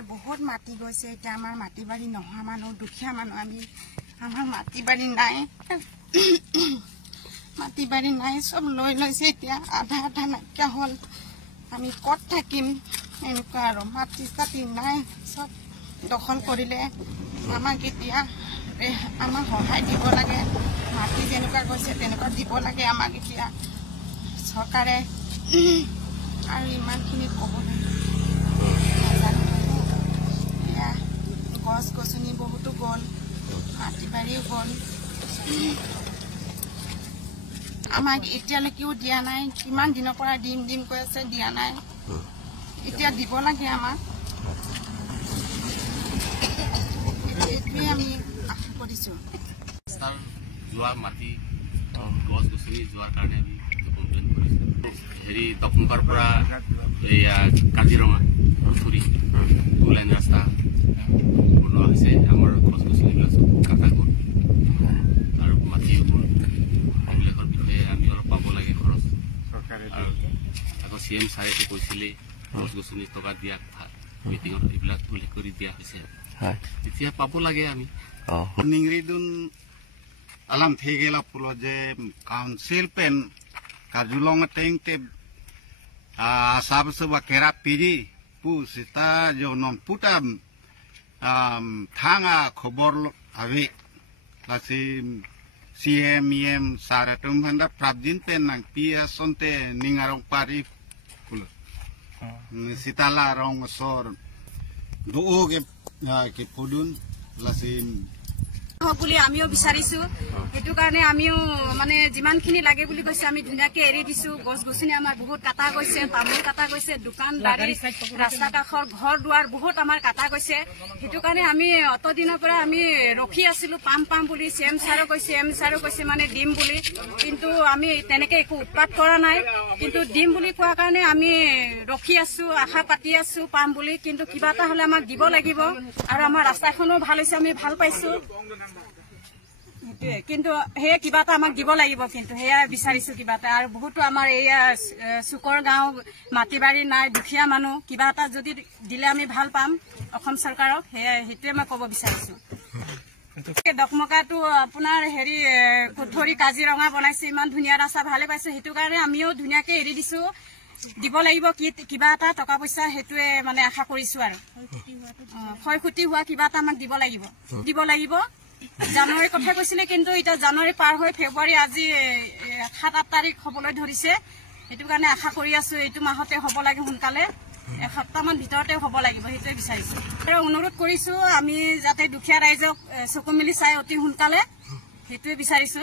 আমাৰ বহুত মাটি গৈছে এতিয়া আমাৰ মাটি বাৰী নোহোৱা মানুহ দুখীয়া মানুহ আমি আমাৰ মাটি বাৰী নাই মাটি বাৰী নাই সব লৈ লৈছে এতিয়া আধা আধা নাইকিয়া হ'ল আমি ক'ত থাকিম এনেকুৱা আৰু মাটি চাটি নাই সব দখল কৰিলে আমাক এতিয়া আমাক সহায় দিব লাগে মাটি যেনেকুৱা গৈছে তেনেকুৱা দিব লাগে আমাক এতিয়া চৰকাৰে আৰু ইমানখিনি ক'ব এয়া গছ গছনি বহুতো গ'ল মাটি বাৰীও গ'ল আমাক এতিয়ালৈকেও দিয়া নাই কিমান দিনৰ পৰা দিম কৈ আছে দিয়া নাই এতিয়া দিব লাগে আমাক এইটোৱে আমি আশা কৰিছোঁ যোৱা মাটি গছ গছনি যোৱাৰ কাৰণে আমি কমপ্লেইন কৰিছোঁ হেৰি তপমুকাৰ পৰা এয়া কাজিৰঙা ফুৰি দুলাইন ৰাস্তা বনোৱা হৈছে আমাৰ গছ গছনিবিলাক চব কাটা গ'ল আৰু মাটিও গ'ল এইবিলাকৰ বিষয়ে আমি অলপ পাব লাগে খৰচ আৰু আকৌ CM ছাৰেতো কৈছিলে গছ গছনি টকা দিয়া মিটিঙত এইবিলাক উল্লেখ কৰি দিয়া হৈছে এতিয়া পাব লাগে আমি Ningridun alam thegela pulo je council pen kajulong teng te sab seba kera piri pu sita jonom putam thanga khobor ave lasi CM saratum handa prabjin pen nang pia sonte ningarong pari pulo sitala rong sor do ke pudun lasi বুলি আমিও বিচাৰিছো এটো কাৰণে আমিও মানে যিমানখিনি লাগে বুলি কৈছে আমি ধুনিয়াকে এৰি দিছো গছ গছনি আমাৰ বহুত কাটা গৈছে তামোল কাটা গৈছে দোকানদাৰী ৰাস্তা কাষৰ ঘৰ দুৱাৰ বহুত আমাৰ কাটা গৈছে এটো কাৰণে আমি অত দিনৰ পৰা আমি ৰখি আছিলো পাম বুলি CM ছাৰো কৈছে মানে দিম বুলি কিন্তু আমি তেনেকে একো উৎপাত কৰা নাই কিন্তু দিম বুলি কোৱা কাৰণে আমি ৰখি আছো আশা পাতি আছো পাম বুলি কিন্তু কিবা এটা হলে আমাক দিব লাগিব আৰু আমাৰ ৰাস্তাখনো ভাল হৈছে আমি ভাল পাইছো কিন্তু হে কিবা এটা আমাক দিব লাগিব কিন্তু হেয়া বিচাৰিছো কিবা এটা আৰু বহুতো আমাৰ এয়া সুকৰ গাঁও মাটি বাৰী নাই দুখীয়া মানুহ কিবা এটা যদি দিলে আমি ভাল পাম অসম চৰকাৰক হেতুৱে মই ক'ব বিচাৰিছো দকমকাটো আপোনাৰ হেৰি কুঠৰি কাজিৰঙা বনাইছে ইমান ধুনীয়া ৰাস্তা ভালে পাইছো হেতু কাৰণে আমিও ধুনীয়াকে এৰি দিছো দিব লাগিব কিবা এটা টকা পইচা হেতুৱে মানে আশা কৰিছো আৰু ক্ষয়ক্ষতি হোৱা কিবা এটা আমাক দিব লাগিব জানুৱাৰী কথা কৈছিলে কিন্তু এটা জানুৱাৰী পাৰ হৈ ফেব্ৰুৱাৰী আজি 7-8 তাৰিখ হবলৈ ধৰিছে এটো কাৰণে আশা কৰি আছো এইটো মাহতে হ'ব লাগে সোনকালে এসপ্তাহমান ভিতৰতে হ'ব লাগিব হেতুৱে বিচাৰিছো আৰু অনুৰোধ কৰিছো আমি যাতে দুখীয়া ৰাইজক চকু মিলি চাই অতি সোনকালে হেতুৱে বিচাৰিছো